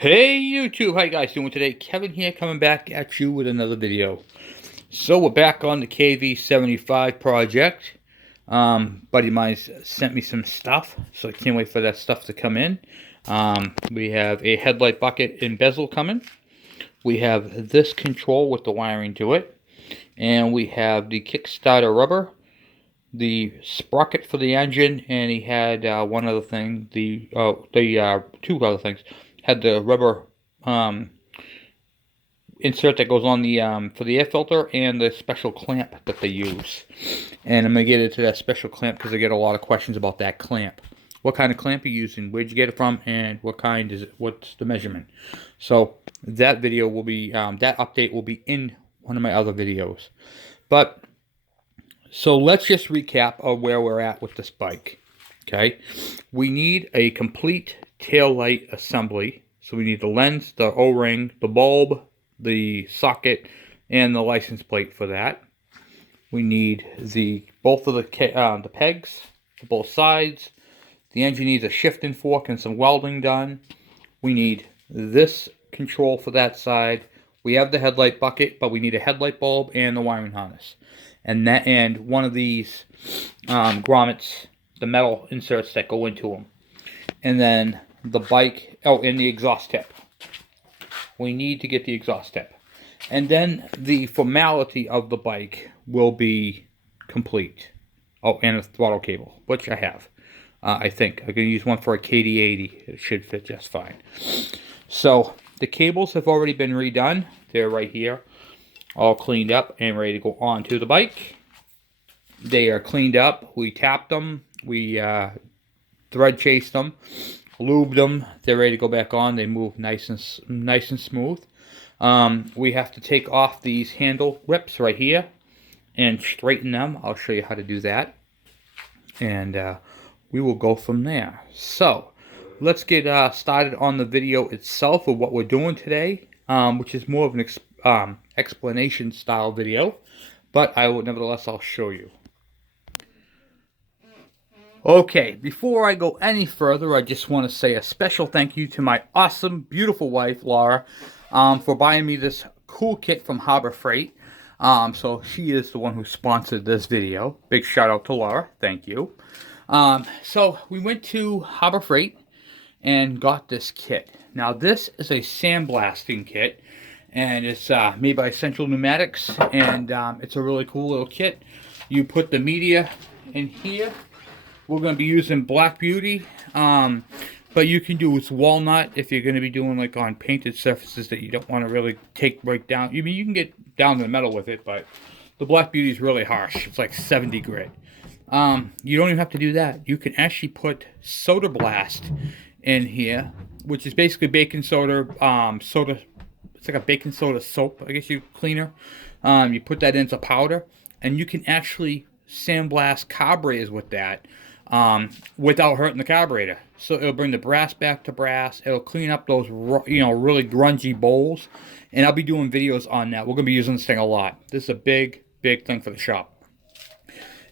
Hey YouTube, how you guys doing today? Kevin here, coming back at you with another video. So we're back on the kv75 project. Buddy of mine sent me some stuff, so I can't wait for that stuff to come in. We have a headlight bucket and bezel coming. We have this control with the wiring to it. And we have the Kickstarter rubber, the sprocket for the engine, and he had one other thing, two other things. Had the rubber insert that goes on the for the air filter, and the special clamp that they use. And I'm gonna get into that special clamp because I get a lot of questions about that clamp. What kind of clamp are you using? Where'd you get it from? And what kind is it? What's the measurement? So that video will be that update will be in one of my other videos. But so let's just recap of where we're at with this bike. Okay, we need a complete tail light assembly. So we need the lens, the O-ring, the bulb, the socket, and the license plate for that. We need both of the pegs for both sides. The engine needs a shifting fork and some welding done. We need this control for that side. We have the headlight bucket, but we need a headlight bulb and the wiring harness. And one of these grommets, the metal inserts that go into them. And then the bike, and the exhaust tip. We need to get the exhaust tip. And then the formality of the bike will be complete. Oh, and a throttle cable, which I have. I think. I'm going to use one for a KD80. It should fit just fine. So, the cables have already been redone. They're right here. All cleaned up and ready to go onto the bike. They are cleaned up. We tapped them. We thread chased them. Lubed them. They're ready to go back on. They move nice and smooth. We have to take off these handle grips right here and straighten them. I'll show you how to do that. And we will go from there. So, let's get started on the video itself of what we're doing today, which is more of an explanation style video. But nevertheless, I'll show you. Okay, before I go any further, I just want to say a special thank you to my awesome, beautiful wife, Laura, for buying me this cool kit from Harbor Freight. So she is the one who sponsored this video. Big shout out to Laura. Thank you. So we went to Harbor Freight and got this kit. Now this is a sandblasting kit, and it's made by Central Pneumatics, and it's a really cool little kit. You put the media in here. We're going to be using Black Beauty, but you can do with walnut if you're going to be doing like on painted surfaces that you don't want to really take right down. I mean, you can get down to the metal with it, but the Black Beauty is really harsh. It's like 70 grit. You don't even have to do that. You can actually put Soda Blast in here, which is basically baking soda, it's like a baking soda soap, I guess, cleaner. You put that into powder, and you can actually sandblast carburetors with that. Without hurting the carburetor. So it'll bring the brass back to brass. It'll clean up those, really grungy bowls. And I'll be doing videos on that. We're going to be using this thing a lot. This is a big, big thing for the shop.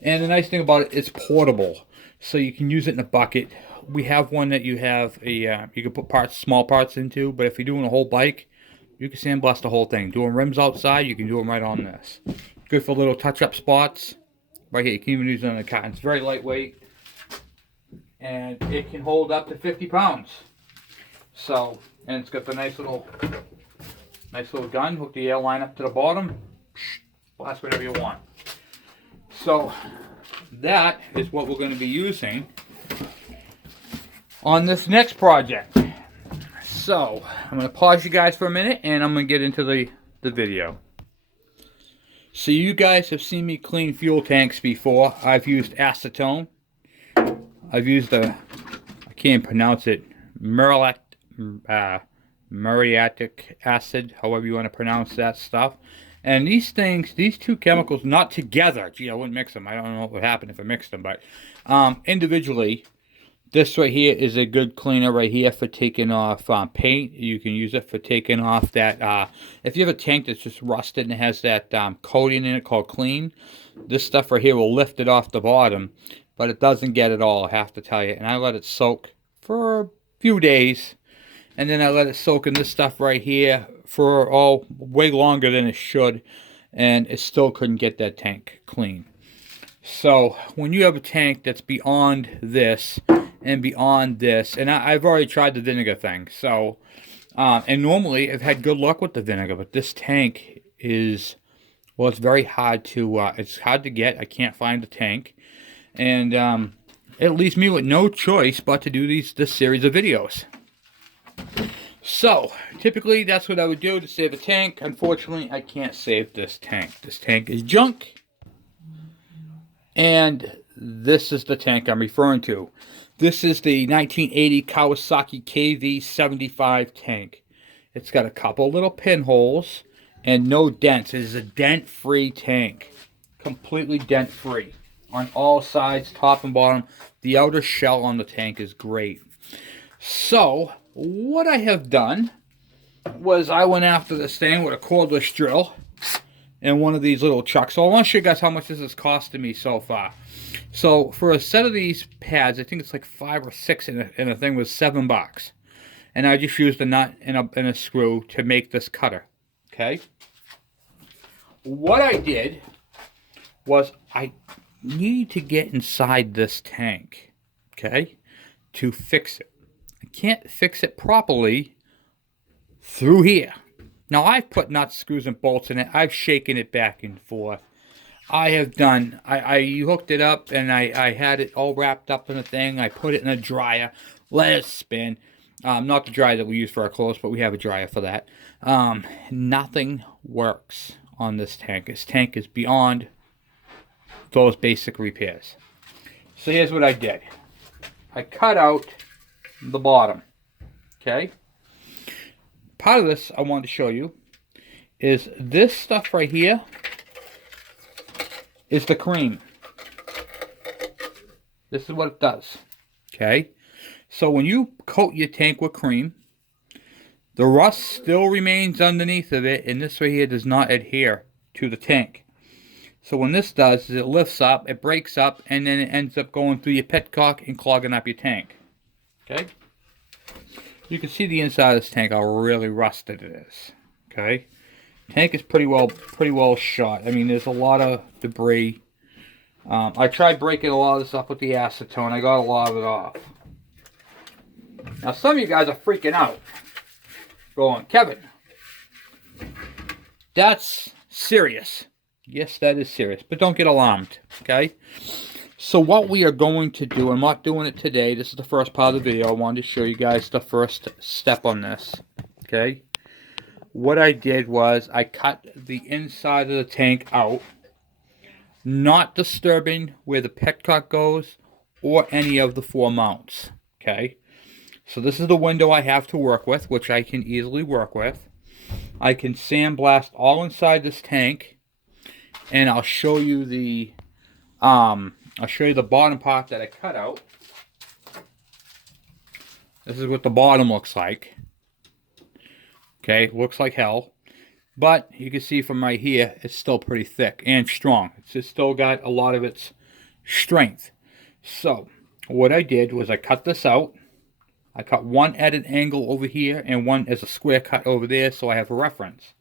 And the nice thing about it, it's portable. So you can use it in a bucket. We have one that you have you can put small parts into. But if you're doing a whole bike, you can sandblast the whole thing. Doing rims outside, you can do them right on this. Good for little touch-up spots. Right here, you can even use it on the car. It's very lightweight. And it can hold up to 50 pounds. So, and it's got the nice little gun. Hook the air line up to the bottom. Blast whatever you want. So, that is what we're going to be using on this next project. So, I'm going to pause you guys for a minute, and I'm going to get into the video. So, you guys have seen me clean fuel tanks before. I've used acetone. I've used I can't pronounce it, muriatic acid, however you want to pronounce that stuff. And these two chemicals, not together, gee, I wouldn't mix them. I don't know what would happen if I mixed them, but individually, this right here is a good cleaner right here for taking off paint. You can use it for taking off that, if you have a tank that's just rusted and it has that coating in it called clean, this stuff right here will lift it off the bottom. But it doesn't get it all, I have to tell you. And I let it soak for a few days. and then I let it soak in this stuff right here for way longer than it should, and it still couldn't get that tank clean. So when you have a tank that's beyond this and beyond this, and I've already tried the vinegar thing, so and normally I've had good luck with the vinegar, but this tank is, well, it's very hard to get. I can't find the tank, and it leaves me with no choice but to do this series of videos. So typically that's what I would do to save a tank. Unfortunately, I can't save this tank. This tank is junk. And this is the tank I'm referring to. This is the 1980 Kawasaki kv75 tank. It's got a couple little pinholes and no dents. It is a dent-free tank. Completely dent-free. On all sides, top and bottom. The outer shell on the tank is great. So, what I have done was I went after this thing with a cordless drill and one of these little chucks. So I want to show you guys how much this has costed me so far. So for a set of these pads, I think it's like 5 or 6 and a thing was $7. And I just used a nut and a screw to make this cutter. Okay. What I did was I need to get inside this tank. Okay. To fix it. I can't fix it properly through here. Now, I've put nuts, screws, and bolts in it. I've shaken it back and forth. I have done, I hooked it up, and I had it all wrapped up in a thing. I put it in a dryer, let it spin. Not the dryer that we use for our clothes, but we have a dryer for that. Nothing works on this tank. This tank is beyond those basic repairs. So here's what I did. I cut out the bottom, okay? Part of this I wanted to show you is this stuff right here is the cream. This is what it does. Okay? So when you coat your tank with cream, the rust still remains underneath of it, and this right here does not adhere to the tank. So when this does is it lifts up, it breaks up, and then it ends up going through your petcock and clogging up your tank. Okay? You can see the inside of this tank, how really rusted it is. Okay, tank is pretty well shot. I mean, there's a lot of debris. I tried breaking a lot of this up with the acetone. I got a lot of it off. Now, some of you guys are freaking out, going, Kevin, that's serious. Yes, that is serious, but don't get alarmed. Okay. So what we are going to do, I'm not doing it today, this is the first part of the video, I wanted to show you guys the first step on this, okay? What I did was, I cut the inside of the tank out, not disturbing where the petcock goes, or any of the 4 mounts, okay? So this is the window I have to work with, which I can easily work with. I can sandblast all inside this tank, and I'll show you the, bottom part that I cut out. This is what the bottom looks like. Okay, looks like hell. But you can see from right here, it's still pretty thick and strong. It's still got a lot of its strength. So, what I did was I cut this out. I cut one at an angle over here and one as a square cut over there, so I have a reference.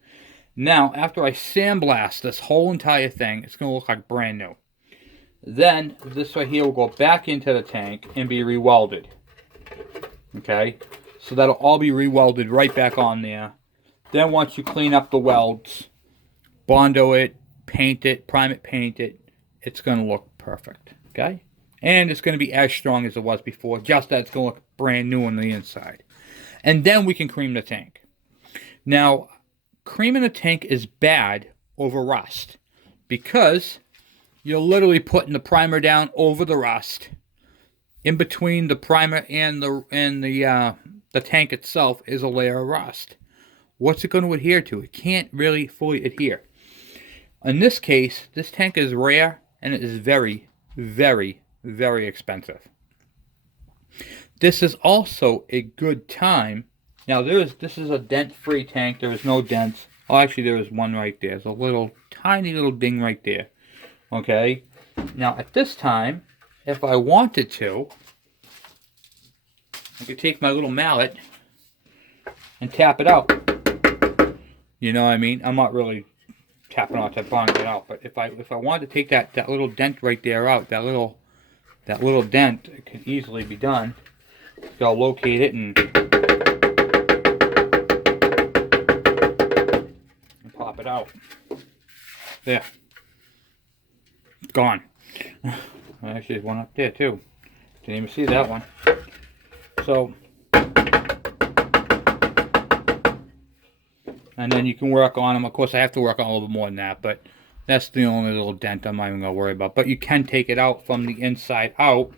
Now, after I sandblast this whole entire thing, it's going to look like brand new. Then, this right here will go back into the tank and be rewelded. Okay? So that'll all be rewelded right back on there. Then once you clean up the welds, Bondo it, paint it, prime it, paint it, it's going to look perfect. Okay? And it's going to be as strong as it was before, just that it's going to look brand new on the inside. And then we can cream the tank. Now, creaming the tank is bad over rust because you're literally putting the primer down over the rust. In between the primer and the tank itself is a layer of rust. What's it going to adhere to? It can't really fully adhere. In this case, this tank is rare and it is very, very, very expensive. This is also a good time. Now this is a dent-free tank. There is no dents. Oh, actually there is one right there. There's a little tiny little ding right there. Okay. Now at this time, if I wanted to, I could take my little mallet and tap it out. You know what I mean? I'm not really tapping out that bond it out, but if I wanted to take that little dent right there out, that little dent, it could easily be done. So I'll locate it and pop it out. There. Gone. Actually, there's one up there too. Didn't even see that one. So, and then you can work on them. Of course, I have to work on a little bit more than that, but that's the only little dent I'm not even going to worry about. But you can take it out from the inside out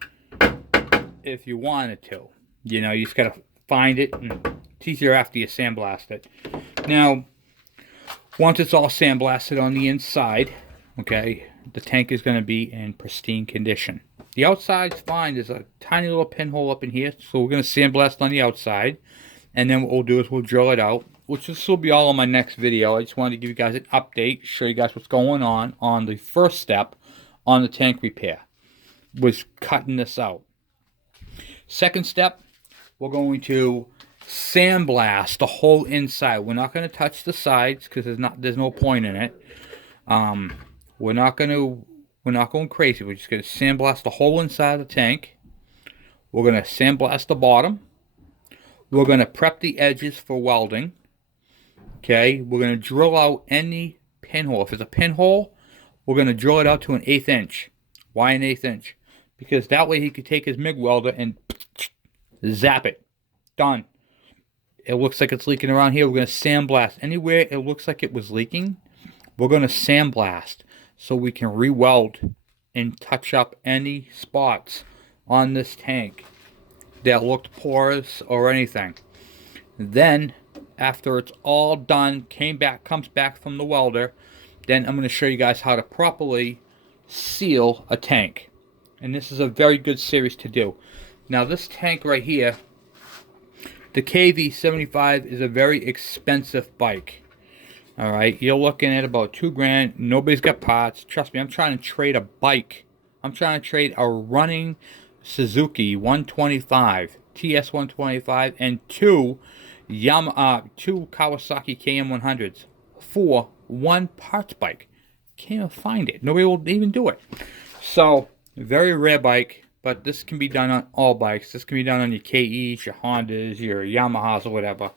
if you wanted to. You know, you just got to find it, and it's easier after you sandblast it. Now, once it's all sandblasted on the inside, okay, the tank is going to be in pristine condition. The outside's fine. There's a tiny little pinhole up in here, so we're going to sandblast on the outside. And then what we'll do is we'll drill it out, which this will be all in my next video. I just wanted to give you guys an update, show you guys what's going on the first step on the tank repair, was cutting this out. Second step, we're going to sandblast the whole inside. We're not going to touch the sides because there's no point in it. We're not going crazy. We're just going to sandblast the whole inside of the tank. We're going to sandblast the bottom. We're going to prep the edges for welding. Okay, we're going to drill out any pinhole. If it's a pinhole, we're going to drill it out to an 1/8 inch. Why an 1/8 inch? Because that way he could take his MIG welder and zap it. Done. It looks like it's leaking around here. We're going to sandblast. Anywhere it looks like it was leaking, we're going to sandblast so we can re-weld and touch up any spots on this tank that looked porous or anything. Then, after it's all done, comes back from the welder, then I'm going to show you guys how to properly seal a tank. And this is a very good series to do. Now this tank right here, the kv75, is a very expensive bike. Alright, you're looking at about $2 grand. Nobody's got parts. Trust me, I'm trying to trade a bike. I'm trying to trade a running Suzuki 125, TS 125, and two Kawasaki KM100s for one parts bike. Can't even find it. Nobody will even do it. So, very rare bike, but this can be done on all bikes. This can be done on your KEs, your Hondas, your Yamahas, or whatever.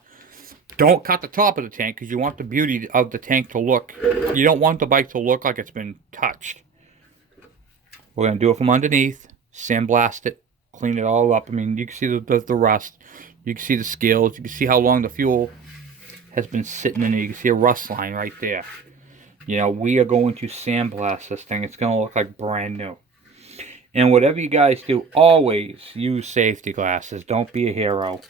Don't cut the top of the tank because you want the beauty of the tank to look. You don't want the bike to look like it's been touched. We're going to do it from underneath, sandblast it, clean it all up. I mean, you can see the rust. You can see the scales. You can see how long the fuel has been sitting in it. You can see a rust line right there. You know, we are going to sandblast this thing. It's going to look like brand new. And whatever you guys do, always use safety glasses. Don't be a hero.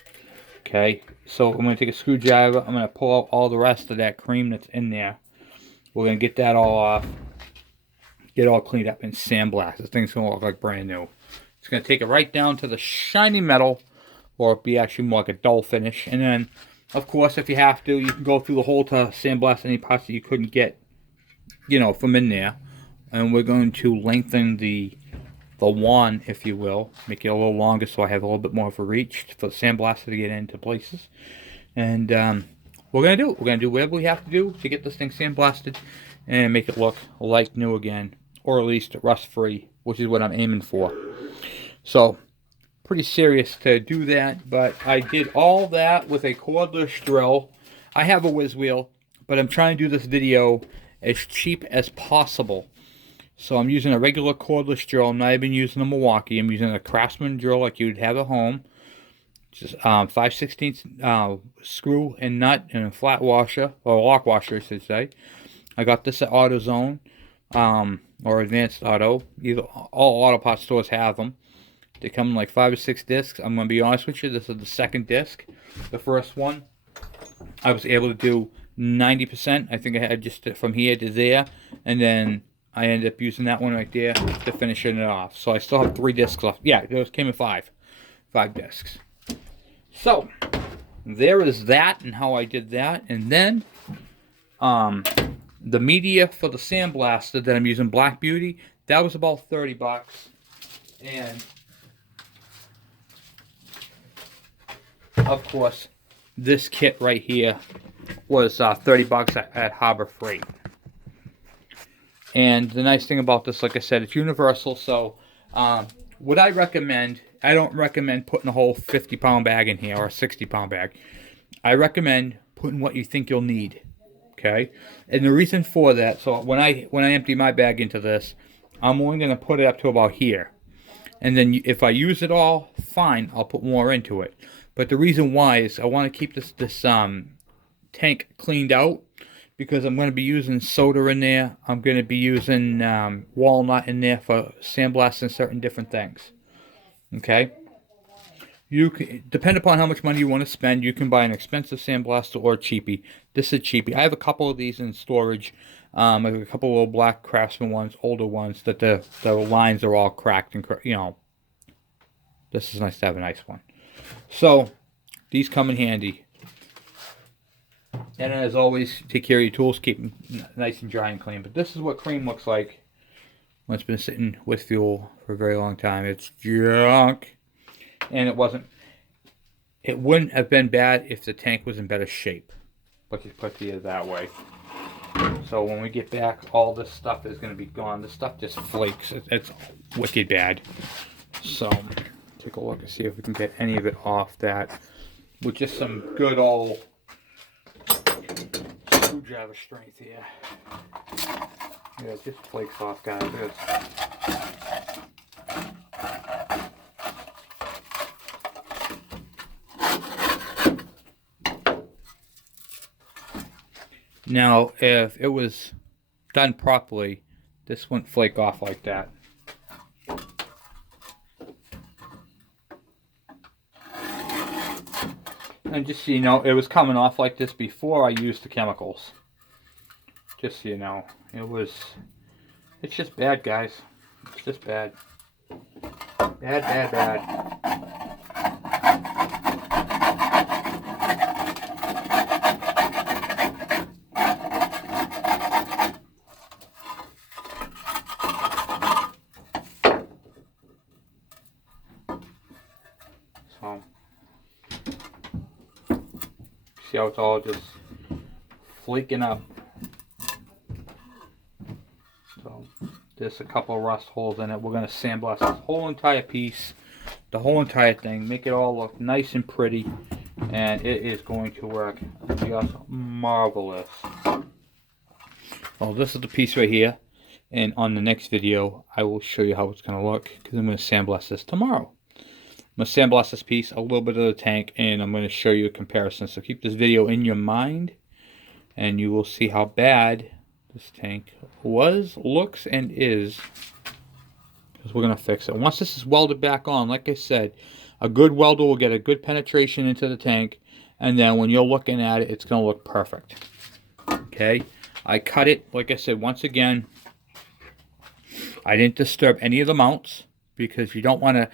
Okay? So I'm going to take a screwdriver. I'm going to pull out all the rest of that cream that's in there. We're going to get that all off. Get it all cleaned up and sandblast. This thing's going to look like brand new. It's going to take it right down to the shiny metal, or it'll be actually more like a dull finish. And then, of course, if you have to, you can go through the hole to sandblast any parts that you couldn't get, you know, from in there. And we're going to lengthen the wand, if you will, make it a little longer so I have a little bit more of a reach for the sandblaster to get into places. And we're going to do it. We're going to do whatever we have to do to get this thing sandblasted and make it look like new again, or at least rust-free, which is what I'm aiming for. So, pretty serious to do that, but I did all that with a cordless drill. I have a whiz wheel, but I'm trying to do this video as cheap as possible. So I'm using a regular cordless drill. I'm not even using a Milwaukee. I'm using a Craftsman drill like you'd have at home. Just 5/16 screw and nut and a flat washer, or a lock washer I should say. I got this at AutoZone or Advanced Auto. Either all auto parts stores have them. They come in like 5 or 6 discs. I'm going to be honest with you, this is the second disc. The first one, I was able to do 90%. I think I had just from here to there. And then I ended up using that one right there to finish it off. So I still have 3 discs left. Yeah, it came in 5 discs. So, there is that and how I did that. And then, the media for the sandblaster that I'm using, Black Beauty, that was about 30 bucks. And, of course, this kit right here was 30 bucks at Harbor Freight. And the nice thing about this, like I said, it's universal. So what I recommend, I don't recommend putting a whole 50-pound bag in here or a 60-pound bag. I recommend putting what you think you'll need. Okay, and the reason for that, so when I empty my bag into this, I'm only going to put it up to about here. And then if I use it all, fine, I'll put more into it. But the reason why is I want to keep this tank cleaned out, because I'm going to be using soda in there. I'm going to be using walnut in there for sandblasting certain different things. Okay? You can, depend upon how much money you want to spend, you can buy an expensive sandblaster or a cheapie. This is cheapie. I have a couple of these in storage. I have a couple of little black Craftsman ones, older ones, that the lines are all cracked and, you know. This is nice to have a nice one. So, these come in handy. And as always, take care of your tools, keep them nice and dry and clean. But this is what cream looks like when it's been sitting with fuel for a very long time. It's junk. And it wouldn't have been bad if the tank was in better shape. Let's just put it that way. So when we get back, all this stuff is going to be gone. This stuff just flakes. It's wicked bad. So take a look and see if we can get any of it off that with just some good old screwdriver strength here. Yeah, it just flakes off, guys. Now, if it was done properly, this wouldn't flake off like that. And just so you know, it was coming off like this before I used the chemicals. Just so you know, it's just bad, guys. It's just bad. Bad, bad, bad. So, see how it's all just flaking up. So, there's a couple of rust holes in it. We're going to sandblast this whole entire piece, the whole entire thing, make it all look nice and pretty, and it is going to work just marvelous. Well, this is the piece right here, and on the next video, I will show you how it's going to look, because I'm going to sandblast this tomorrow. I'm going to sandblast this piece, a little bit of the tank, and I'm going to show you a comparison. So keep this video in your mind, and you will see how bad this tank was, looks, and is. Because we're going to fix it. Once this is welded back on, like I said, a good welder will get a good penetration into the tank, and then when you're looking at it, it's going to look perfect. Okay? I cut it, like I said, once again, I didn't disturb any of the mounts, because you don't want to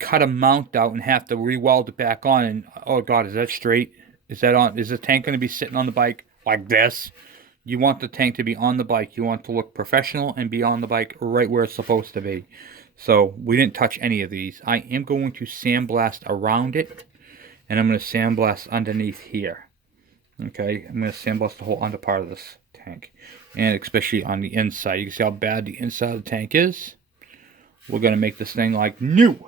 cut a mount out and have to re-weld it back on, and oh god, is that straight? Is that on? Is the tank going to be sitting on the bike like this? You want the tank to be on the bike. You want it to look professional and be on the bike right where it's supposed to be. So we didn't touch any of these. I am going to sandblast around it, and I'm going to sandblast underneath here. Okay, I'm going to sandblast the whole under part of this tank, and especially on the inside. You can see how bad the inside of the tank is. We're going to make this thing like new.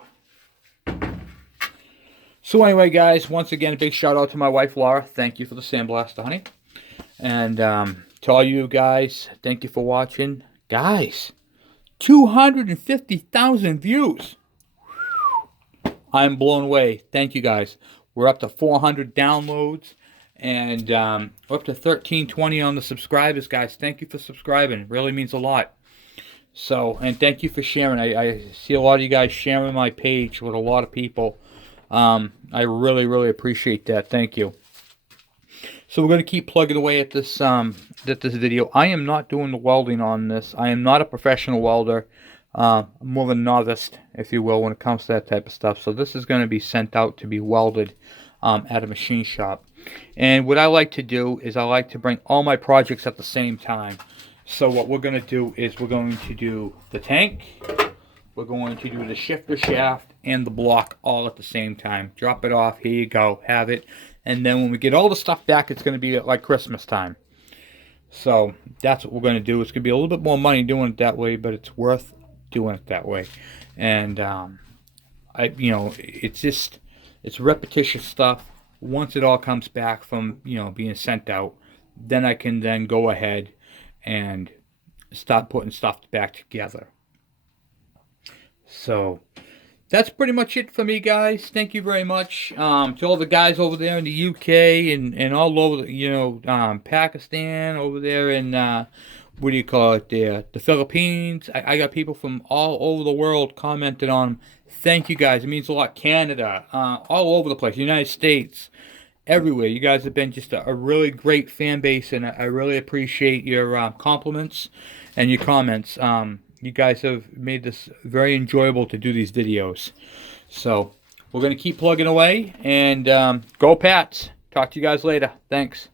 So anyway, guys, once again, a big shout out to my wife, Laura. Thank you for the sandblaster, honey. And to all you guys, thank you for watching. Guys, 250,000 views. I'm blown away. Thank you, guys. We're up to 400 downloads. And we're up to 1320 on the subscribers, guys. Thank you for subscribing. It really means a lot. So, and thank you for sharing. I see a lot of you guys sharing my page with a lot of people. I really, really appreciate that. Thank you. So we're going to keep plugging away at this video. I am not doing the welding on this. I am not a professional welder. I'm more of a novice, if you will, when it comes to that type of stuff. So this is going to be sent out to be welded at a machine shop. And what I like to do is I like to bring all my projects at the same time. So what we're going to do is we're going to do the tank, we're going to do the shifter shaft, and the block all at the same time. Drop it off. Here you go. Have it. And then when we get all the stuff back, it's going to be like Christmas time. So that's what we're going to do. It's going to be a little bit more money doing it that way, but it's worth doing it that way. And it's repetitious stuff. Once it all comes back from being sent out, then I can then go ahead and start putting stuff back together. So that's pretty much it for me, guys. Thank you very much to all the guys over there in the UK and all over, Pakistan, over there in, what do you call it there, the Philippines. I got people from all over the world commenting on them. Thank you, guys. It means a lot. Canada, all over the place, United States, everywhere. You guys have been just a really great fan base, and I really appreciate your compliments and your comments. You guys have made this very enjoyable to do these videos. So we're going to keep plugging away, and go Pats. Talk to you guys later. Thanks.